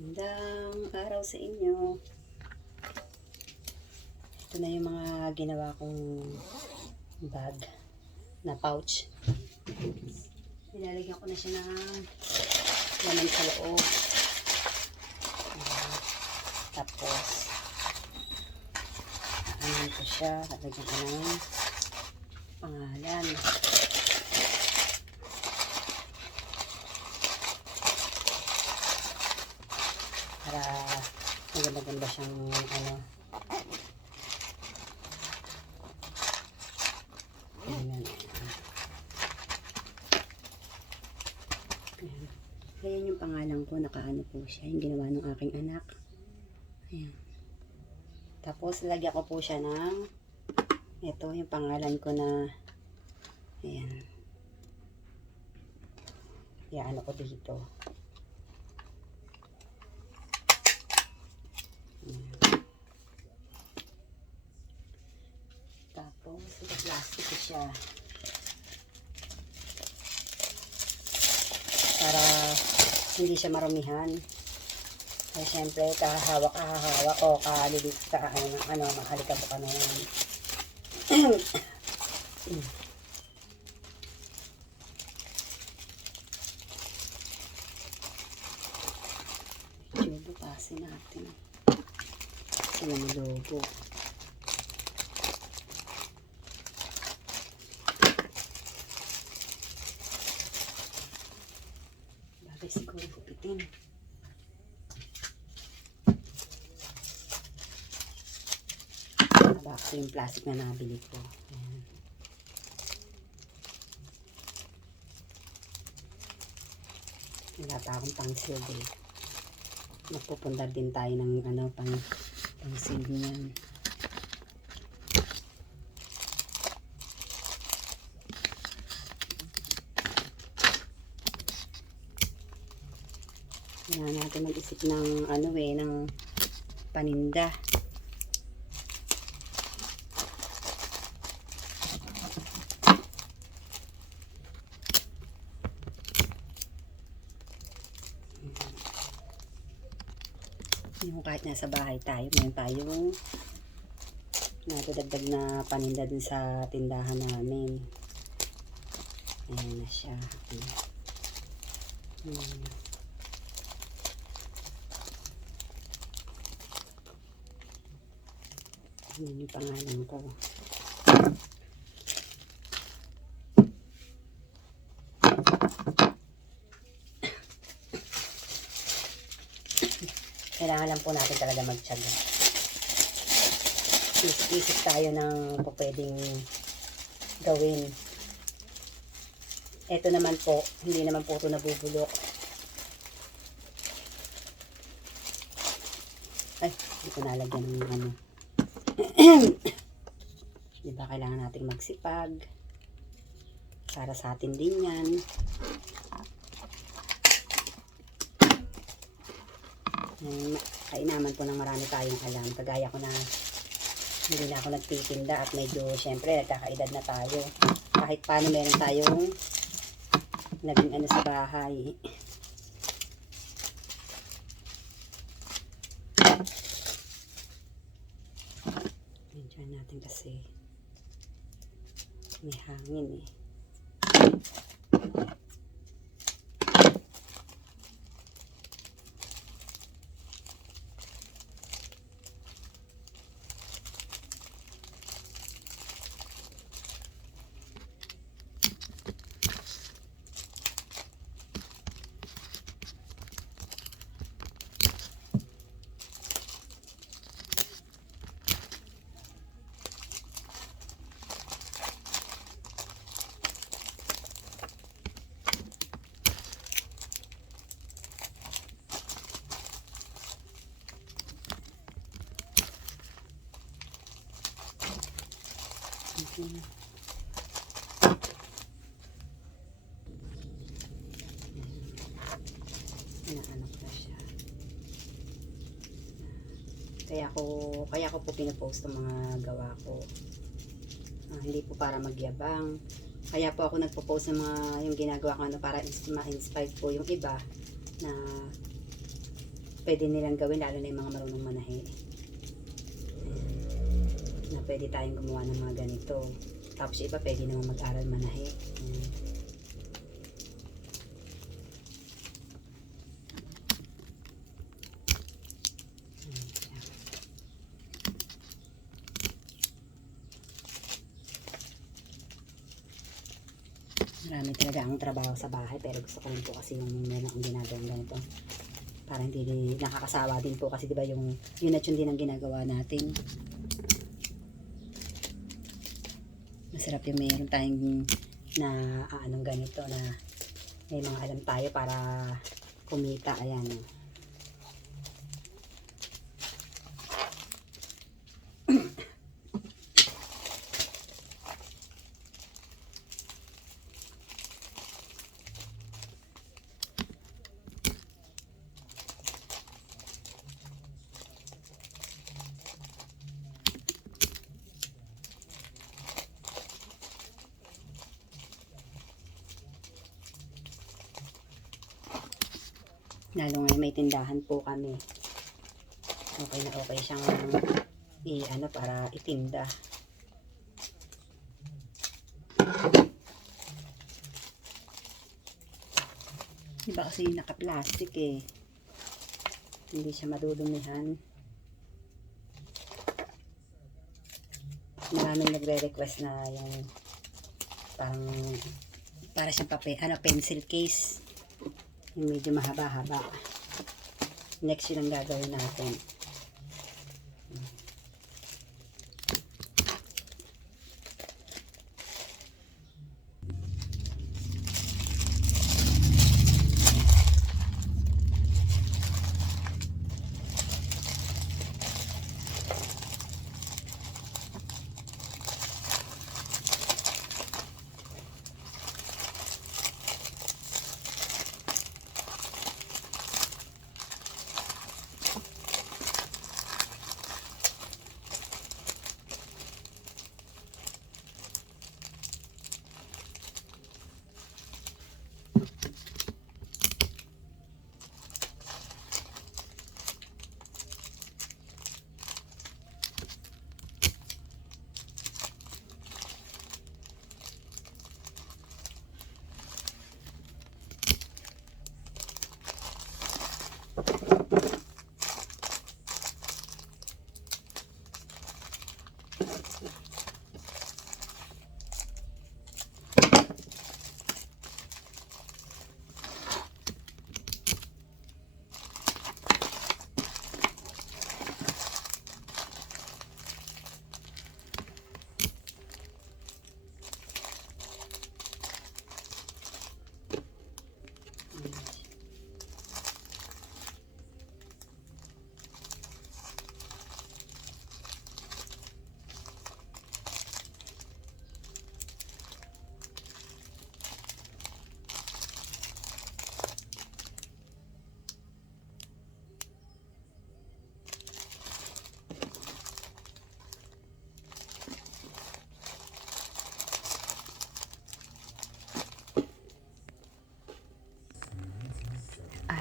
Magandang araw sa inyo. Ito na yung mga ginawa kong bag na pouch. Nilalagyan ko na siya ng laman sa loob. Tapos, aanin ko siya. Lalagyan ko ng pangalan. Para maganda-ganda siyang ano. Ayan. Ayan yung pangalan ko, nakaano po siya, yung ginawa ng aking anak. Ayan. Tapos lagyan ko po siya ng ito yung pangalan ko na ayan. Ayan ko dito. Ayan. Tapos plastic ko siya para hindi siya marumihan. Ay syempre kahahawak o kalilit ka makalikabok ka na yan. Medyo bukasin natin. Ito yung logo. Bagay siguro gupitin. Ito yung plastic na nabili ko. Ayan. Wala pa akong pang-sealed eh. Magpupundar din tayo ng pang-sealed niyan. Kailangan natin mag-isip ng ng paninda. Yung kahit nasa bahay tayo, mayroon tayong nadadagdag na paninda din sa tindahan namin. Ayan na siya. Ayan yung pangalan ko. Kailangan lang po natin talaga magtiyaga. Isip tayo ng pwedeng gawin. Ito naman po, hindi naman po ito nabubulok. Ay, hindi ko nalagyan ng Diba kailangan natin magsipag. Para sa atin din yan. Kainaman po ng marami tayong alam. Kagaya ko na hindi na ako nagtitinda at medyo syempre nagkakaedad na tayo. Kahit paano meron tayong naging sa bahay. Medyo natin kasi may hangin eh. Inaano ko na siya. Kaya ko po pinopost ang mga gawa ko. Hindi po para magyabang. Kaya po ako nagpo-post ng mga yung ginagawa ko para ma-inspire po yung iba na pwede nilang gawin, lalo na yung mga marunong manahe. Ayan. Na pwede tayong gumawa ng mga ganito. Tapos iba pwede naman mag-aral manahe. Ayan. Marami talaga ang trabaho sa bahay, pero gusto ko rin po kasi yung meron akong ginagawang ganito. Para hindi nakakasawa din po kasi diba yung yun at yun din ang ginagawa natin. Masarap yung meron tayong na anong ganito na may mga alam tayo para kumita. Ayan. Lalo ngayon may tindahan po kami. Okay na okay siyang para itinda. Diba kasi naka-plastic eh. Hindi siya madudumihan. Maraming nagre-request na yung parang para siyang pencil case. Yung medyo mahaba-haba. Next yun ang gagawin natin.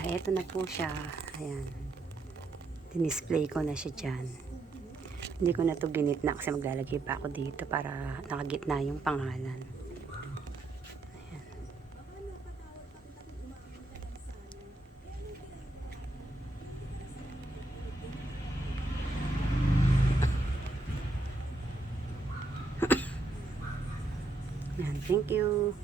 Eto na po siya. Ayan. Dinisplay ko na siya dyan. Hindi ko na to ginitna kasi maglalagay pa ako dito para nakagitna yung pangalan. Ayan. Ayan. Thank you.